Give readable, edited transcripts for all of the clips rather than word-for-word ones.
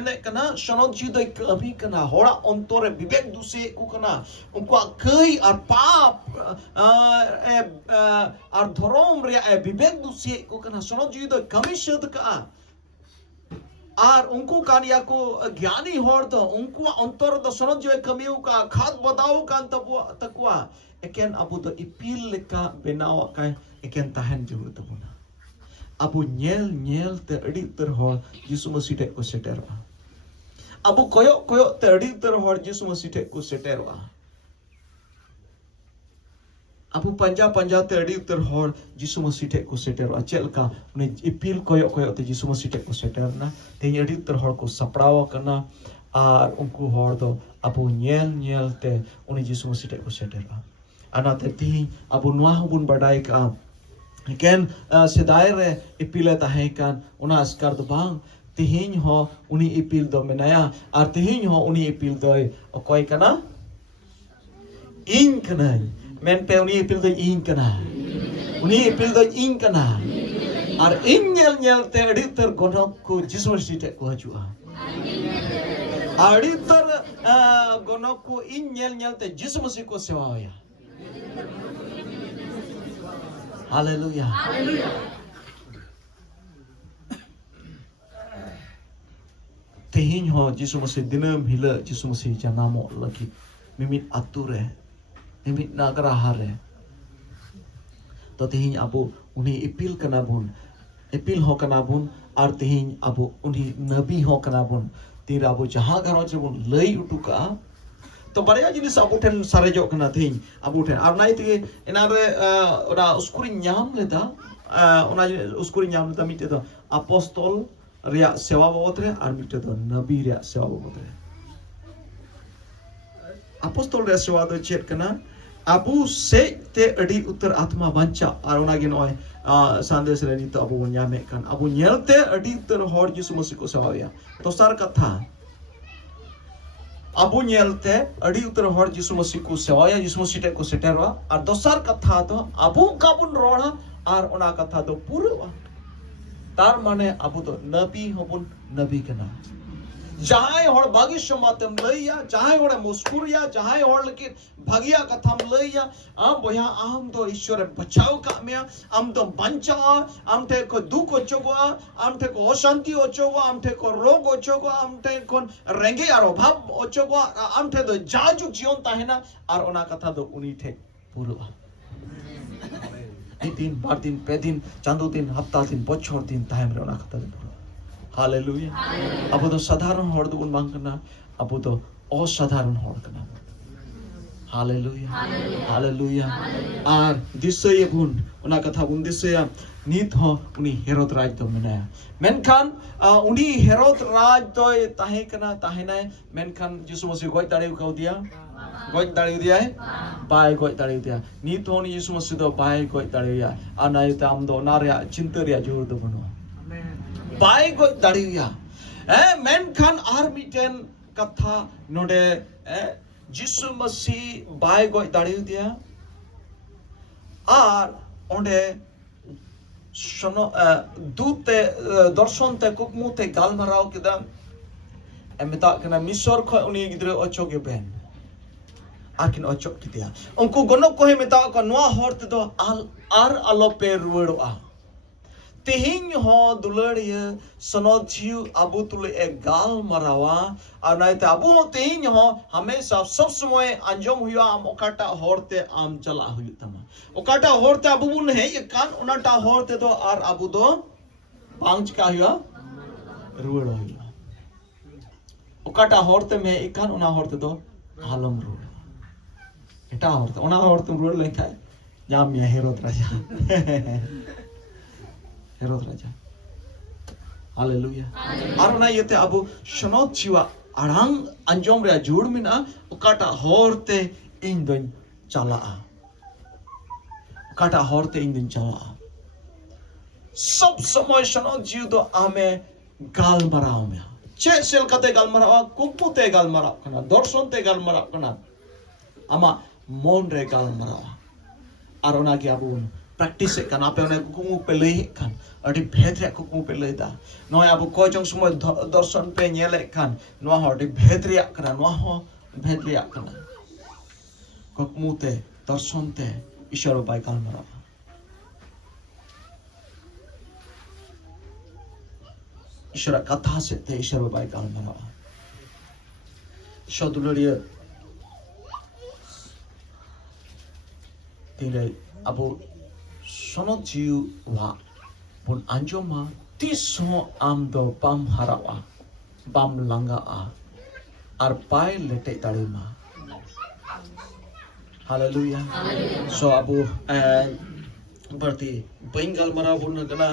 Kana sonod juda kami kana hora ontore bibek duse ku kana unko kai ar pap ar dhorom ria bibek duse ku kana sonod juda kami shud ka ar unko kaniya ko gyani hor do unko ontor do sonod juda kami ka khat badau kan takwa eken abu do ipil leka benaw kai eken tahan jur tabuna abu nyel te adi ter hor Yesu Masih te ko seter Abu koyok terdi terhor Yesu Masih te ku seterwa. Abu panja terdi terhor Yesu Masih te ku seterwa. Chelka uni ipil koyok te Yesu Masih te ku seterna. Te adi terhor ku saprawa kana ar unku hor do abu nyel te uni Yesu Masih te ku seterwa. Ana te ti abu nuah bun badai ka ken sedai re ipile tahekan una askar do bang tihin ho uni ipil do menaya ar tihin ho uni ipil do okoi kana in kana men pe uni ipil do in kana uni ipil do in kana ar in nyel te editor gonok ku Yesu Masih te ko hajua editor gonok ku in nyel te Yesu Masih ko sewa ya haleluya Tihin ho Yesu Masih dinam hila Yesu Masih janamo lagi mimit ature mimit nagrahare to tihin abu uni ipil kana bun ipil ho kana bun ar tihin abu uni nabi ho kana bun tir abu jaha garo bun lei utuka to baraya jinis abu ten sarejok kana tihin abu ten ar nai ti enare ora uskuri nyam leda ona uskuri nyam leda mite do apostol ria sewa babot re ar mite do nabi ria sewa babot re apostol ria sewa do chet kana abu se te adi utar atma bancha ar ona gi noy sandes re ni to abu nyame kan abu nyelte adi utar hor Yesu Masih ko sewa ya to sar katha abu nyelte adi utar hor Yesu Masih ko sewa ya Yesu Masih te ko seterwa ar dosar katha to abu kabun roha ar ona katha do purwa तार माने अबू तो नबी होबुन नबी कना जहां होड़ भाग्य मातम लइया जहां होड़ मुस्कुरिया जहां होड़ लके भागिया कथम लइया आम बया आम तो ईश्वर बचाव कामया आम तो बंचा आम थे को दुख ओचोगो आम थे को अशांति ओचोगो आम थे को रोग ओचोगो आम थे को रेंगे आर अभाव ओचोगो आम थे तो जाजु जीवन ताहेना आर ओना कथा दो उनी थे पुरवा दिन बार दिन पे दिन चांदो दिन हफ्ता दिन बछर दिन टाइम रे ओना कथा दिन हालेलुया अब तो साधारण हर दुन बांग कना अब तो असाधारण हर कना हालेलुया हालेलुया आर दिसय बुन ओना कथा बुन दिसय नित हो उनी हेरोद राज दो मेनाया मेनखान उनी हेरोद राज दो ताहे कना ताहेनाय मेनखान यीशु मसीह गoj दाड़े को दिया गoj दाड़े दिया है बाय गoj दाड़े दिया नित हो यीशु मसीह दो बाय गoj दाड़े या अनाय ताम दो नारिया चिंता रिया जोर दो बनो बाय गoj दाड़े या मेनखान आर मिटेन कथा नोडे यीशु मसीह बाय गoj दाड़े दिया आर ओंडे शनो दूते दर्शन ते कुकमु ते गालमाराव केदा एमेता कना मिसर ख उनी गिद्रे अचोगे बेन आकिन अचोक कितिया उनको गनो को हे मेता को नवा हरते दो आर आलोपे रुवड़ोआ तेहिं हो दुलड़िय सनोजिउ अबु तुले ए गालमारावा और नाइते अबु हो तेहिं हो हमेशा सब समय अंजम हुआ आम ओकाटा हरते आम चला हुई तमा ओकाटा हरते अबु बुन है ये कान उनाटा हरते दो आर अबु दो पांच का हुआ रुवड़ो हुआ ओकाटा हरते में एक कान उना हरते दो हालम रुवड़ एटा हरते उना हरते रुवड़ लेखाय जाम या हेरोद राजा हेरोद राजा हालेलुया और ना येते अबु शनोत चिवा अड़ांग अंजोम रे जोड़ मिना ओकाटा हरते इन दिन चला ओकाटा हरते इन दिन चला सब समय शनोत जिउ दो आमे गाल मराव में चे सेल कते गाल मराव कुकुते गाल मराव कना दर्शन ते गाल मराव कना आमा मन रे गाल मराव और ओना के Abu practice kan apa yang aku kumu pelai kan adi bhedre aku kumu pelai da noi abu ko jong sumoy darshan pe nyele kan no ho adi bhedre kana no ho bhedre kana ko kumu te darshan te isharo bai kal mara ishara katha se te isharo bai kal mara shodulariya tile abu sono jiu wa pun anjoma tiso am do bam harawa bam langa a ar pai lete tarima hallelujah so abu berarti bengal mara bun kana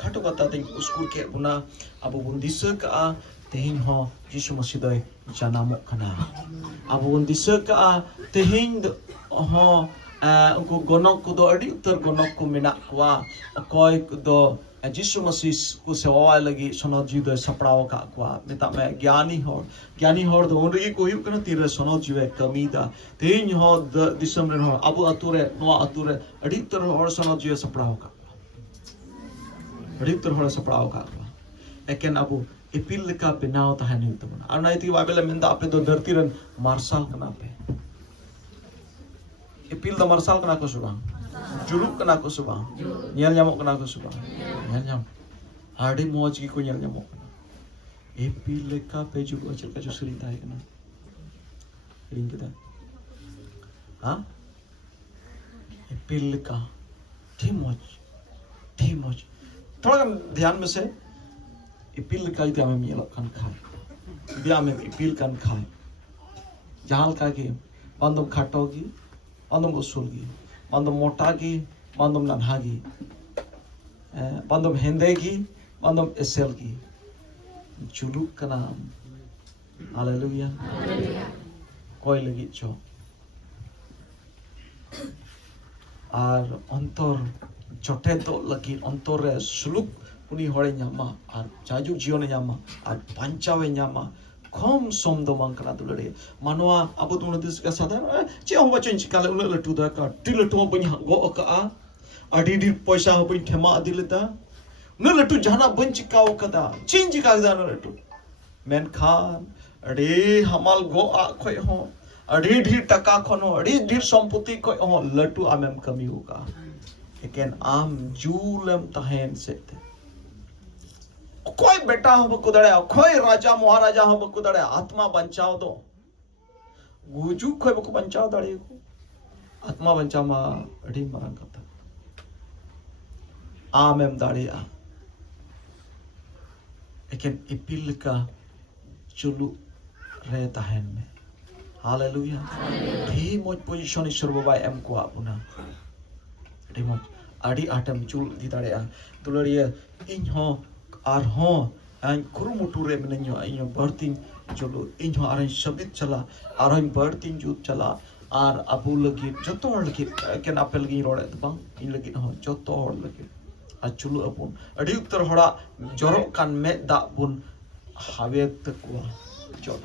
khato kata ting uskur ke buna abu bun disa ka tehin ho Yesu Masih doi janamok kana abu bun disa ka tehin ho उनको गनक को दो अड़ी उत्तर गनक को मिना कुआ कोई दो जिसु मसीह को सेवा लगी सोनो जी दो सपड़ाओ का कुआ मिता में ज्ञानी हो दो उनकी कोई करना तीर सोनो जीवे कमी दा तीन हो दिसम रे हो अबु अतुरे नो अतुरे अड़ी उत्तर हो सोनो जीवे सपड़ाओ का अड़ी उत्तर हो सपड़ाओ का एकेन अबु इपिल का बिनाव तहनी तो बना और नहीं थी बाइबल में दा पे दो धरती रन मार्शल कना पे Ipil da marsal kena ko subang juluk kena ko subang nyel nyamuk kena ko subang nyel nyam hadi moj ki ko nyel nyamuk ipil leka pe juluk acel ka jusuri tai kena ring kita ha ipil leka timoj थोड़ा ध्यान में से ipil leka itu ame mielok kan khai dia ame ipil kan khai jahal ka ki bandom khatogi bandom usulgi bandom motagi bandom nanhagi bandom hendegi bandom eselgi juluk kanam haleluya koi lagi cho ar ontor chote to lagi ontore suluk uni hore nyama ar jaju jione nyama ar panchawe nyama kom som do mang kana dulare manwa abu tu nudis ka sadar che ho bachon chikale ula latu da ka til to bani go ka a adi di paisa ho bin thema adilita na latu jana ban chikaw kada chin chika da na latu men khan adi hamal go a khoi ho adi dhir taka khono adi dhir samputi khoi ho latu amem kami hoga eken am julem tahen sete कोई बेटा हो बकुदड़े कोई राजा महाराजा हो बकुदड़े आत्मा बचाओ दो गुजू कोई बकु बचाओ दड़े को आत्मा बचा मा अड़ी मरंग कथा आमेम दड़े आ लेकिन इपिल का चुलु रहता है में हालेलुया ही मोज पोजीशन ईश्वर बाबा एम को आपुना अड़ी मोज अड़ी आटम चुल दी दड़े आ दुलड़िया इन हो ar ho an kurumutu re menenyo inyo berting jolo inyo aran sabit chala aran berting jut chala ar abu lagi joto hor lagi ken apel lagi rode bang in lagi ho joto hor lagi a chulu apun adi uttar hora jorok kan me da bun havet takwa jot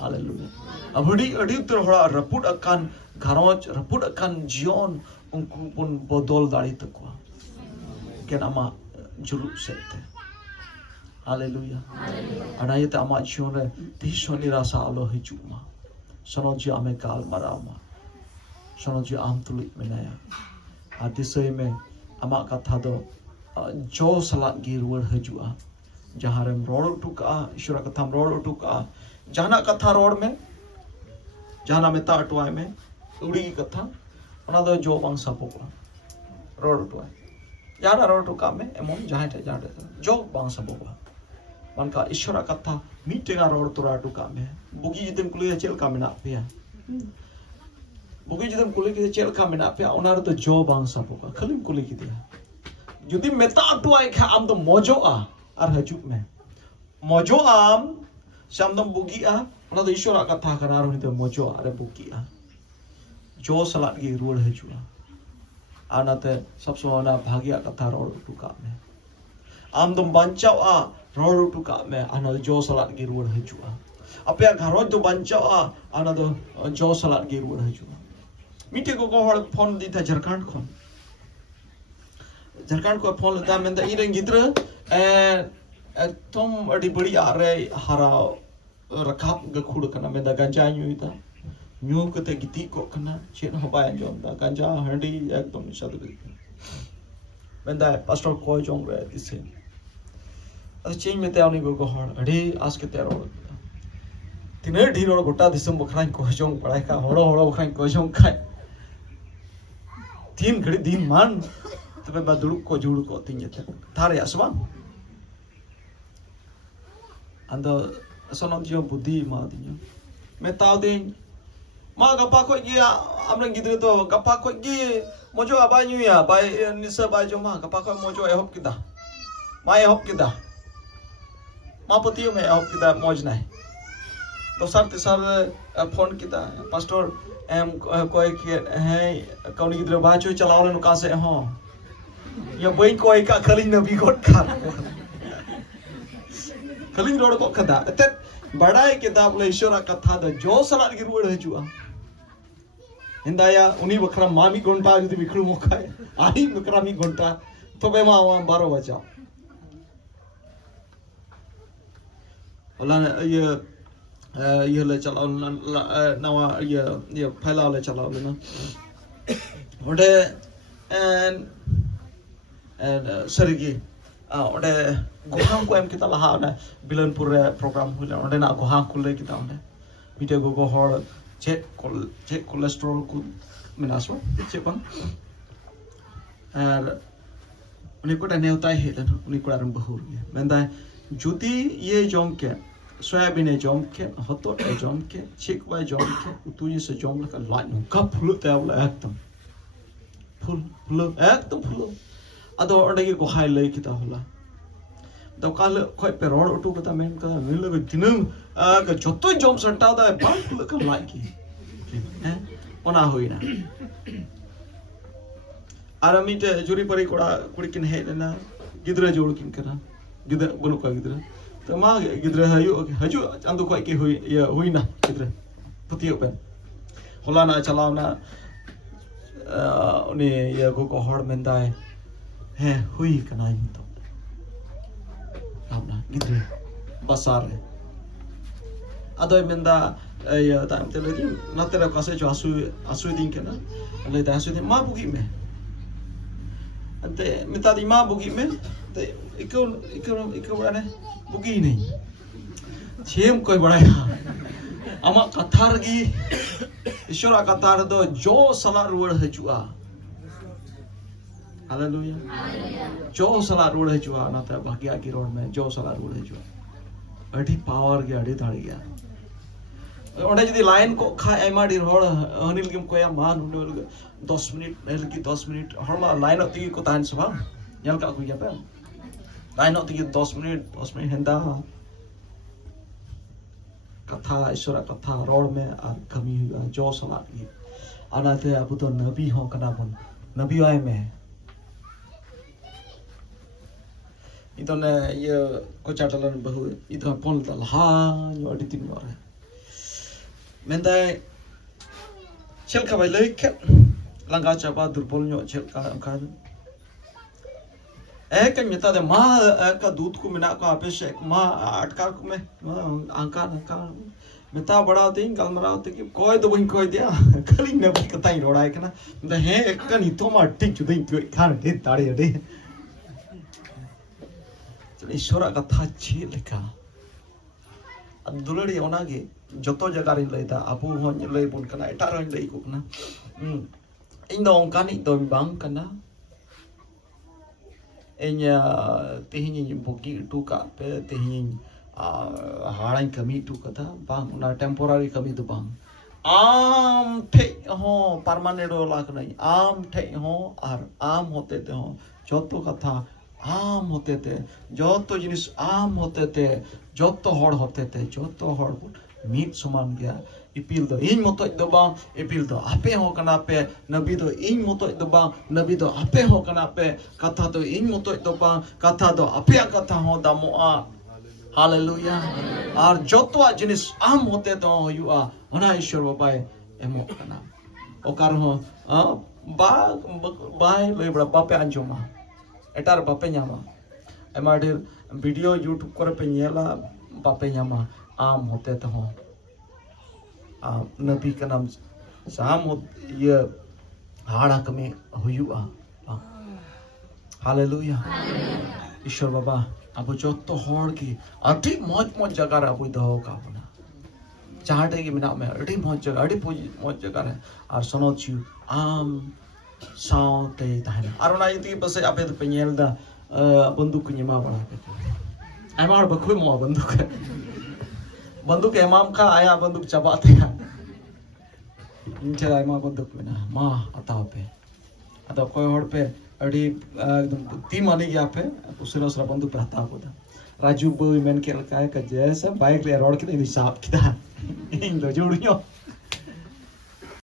hallelujah abudi adi uttar hora raput akan gharoj raput akan jion unku pun bodol dari takwa ken ama juluk sete haleluya anayate ama chone tishoni rasa alo hijuma sonoji ame kal marama sonoji am tulik menaya adisoi me ama katha do jo salat gi ruar hijua jaharem rod utuka ishura katham rod utuka jana katha rod me jana meta atwa me udi ki katha ona do jo bang sapokla rod utwa यार रोटो का में एमोन जाहटे जो बांग सबोगा मन का ईश्वर कथा meeting road तुरा टुका में बुगी जिदम कुले चेल का में ना पिया बुगी जिदम कुले के चेल का में ना पिया ओनार तो जो बांग सबोगा खलिम कुले की दिया जुदी मेता अटुआई खा आम तो मौजो आ और हजुक में मौजो आम शामदम बुगी आ ओना तो ईश्वर कथा करा रही तो मौजो अरे बुगी आ जो सलाद की रूल हजुआ आनाते सब सोना भाग्य कथा रोड टुका में आम दम बंचाव आ रोड टुका में आना जो सलाद की रोड हजुआ अपया घरो तो बंचाव आ आना तो जो सलाद की रोड हजुआ मीटे को हड़ फोन दी था झारखंड खन झारखंड को फोन लेता मैं इन गिद्र तुम अड़ी बड़ी आ रहे हरा रखाब गखुड़ कना मैं गांजा न्यूता न्यू कते गिती को कना चेन हबाय जोम दा गांजा हंडी एकदम निशा दे मैं पास्टर को जोंग रे दिसे अ चेन में ते आनी गो हड़ अड़ी आज के तेरो तिने ढीर और गोटा दिसम बखराई को जोंग पड़ाई का हड़ो हड़ो बखराई को जोंग खाए तीन घड़ी दिन मान तबे बा दुड़ुक को जुड़ को तीन ये थारे असवा अंदो सोनम जो बुद्धि मा दियो मैं ताव दिन मा गपा को ये हमने गिद्रे तो गपा को ये मोजो अबाय न्यू या बाय निसा बाय जो मा गपा को मोजो एहोप किदा मा एहोप किदा मा पतियो में एहोप किदा मौज नहीं दोसर तेसर फोन किदा पास्टर एम कोई के है कौन गिद्रे बाचो चलाओ ले नुका से हो या बई कोई का खली नबी गोट खा खली रोड को खदा ते बड़ाई किताब ले ईश्वर कथा द जो सला गी रुड़ हजुआ हिंदाया उनी बखरा मामी घंटा जदी बिखड़ू मोखाय आई बखरा मी घंटा तो बे मा 12 बजा होला ये ले चलाओ नवा ये फैला ले चलाओ ले ना ओडे एंड सरगी ओडे गोहां को एम किता लहा ना बिलनपुर रे प्रोग्राम हुले ओडे ना गोहां खुले किता ओडे मिटे गो हड़ चेक कोलेस्ट्रॉल को मिनासो चेक बन और उन्हीं को नेवता है उन्हीं को आरंभ हो गया मैंने जुदी ये जोम के सोयाबीन जोम के हतो जोम के चिक वाई जोम के उतुजी से जोम लगा लाइन का फुल तेवला एकदम फुल एकदम फुल अदो ओडे के गोहाई ले किता होला तो काल कोई पे रोड उठू कता मेन का मिल लगे दिनम का जतो जोम संटा दा बाल का लाइकी हैं ओना होइना आरामीते जुरी परी कोड़ा कुड़ी किन हे ना गिद्रे जोड़ किन करा गिद्रे बनु का गिद्रे तो मा गिद्रे हजू अंदो कोई के हुई ना गिद्रे पुतियो पे होला ना चलाव ना उनी ये को हड़ मेंदा है हुई कनाई तो आपना गिद्रे बसार रे अदो मेंदा या टाइम ते लगी ना तेरा कासे जो आसु दिन के ना ले ता आसु दिन मा बुगी में अंते मिता दी मा बुगी में ते इको बड़ा ने बुगी नहीं छेम कोई बड़ा आमा कथार गी ईश्वर कथार दो जो सला रुड़ हजुआ हालेलुया जो सला रुड़ हजुआ ना ते भाग्या की रोड में जो सला रुड़ हजुआ अड़ी पावर गया अड़ी दाड़ी गया ओडे जदी लाइन को खा एमा डी रोड अनिल गेम कोया मान 10 मिनट नेल की 10 मिनट हरमा लाइन अति को तान सभा यल का को पे लाइन अति 10 मिनट हेंदा कथा ईश्वर कथा रोड में आ कमी हुआ जो सला की अनाते अब तो नबी हो कना बन नबी आए में इतने ये को चाटलन बहु इतना फोन तल हा यो अडी दिन और मेंदा चल का भाई लेके लंगा चापा दुर्बल न्यो चल का अंका एक मिता दे मां का दूध को मिना को अभिषेक मां अटका को में अंका मिता बड़ा दिन गलमराव ते की कोई तो बन कोई दिया खाली ने कता ही रोड़ा है ना द है एक का नी तो मा टिक जुदे खान दे ताड़े दे ईश्वर कथा ची लेखा दुलड़ी ओनागे जतो जगह रे लेता अबु हो ले बुन कना एटा रे ले को ना इन दो ओंकानी दो बांग कना एnya तेहिनी बोकी टू का पे तेहिनी हाड़ाई कमी टू कथा बांग ना टेम्पोररी कमी तो बांग आम ठे हो परमानेंट वाला नहीं आम ठे हो और आम होते थे हो जतो कथा आम होते थे जो तो जिनिस आम होते थे जो तो हड़ होते थे जो तो हड़ मीट समान गया इपिल दो इन मतो दो बांग इपिल दो आपे हो कना पे नबी दो इन मतो दो बांग नबी दो आपे हो कना पे कथा दो इन मतो दो बांग कथा दो आपे कथा हो दामोआ हालेलुया और जो तो जिनिस आम होते तो युआ ओना ईश्वर बाबाई एमो कना ओकार हो बा बाय ले बड़ा बापे अंजोमा एटार बापे ᱧᱟᱢᱟ ᱟᱭᱢᱟ ᱰᱷᱮᱨ ᱵᱷᱤᱰᱤᱭᱳ यूट्यूब करे पे ᱧᱮᱞᱟ बापे ᱧᱟᱢᱟ आम होते तो हो नबी का नाम साम ये हाड़ा कमे हुआ हालेलुया ईश्वर बाबा अब जो तो हॉल की अति मौज मौज जगह रे अब दो का बना चाहते कि मिना में अति मौज जगह अति मौज जगह है और सुनो चू आम साउते ताहना और ना इति बस आपे तो पेnyel दा बंदूक ᱧᱮᱢᱟ बड़ा पे आयमा और बखुई मो बंदूक एमाम का आया बंदूक चबाते हैं इनके आयमा बंदूक में ना माँ अताव पे अताव कोई और पे अड़ी एकदम तीन माने गया पे उसने उसरा बंदूक पे हताव होता राजू बोई मैंने क्या लगा है कि जैसे बाइक ले रोड की नहीं साफ किया इन दो जोड़ियों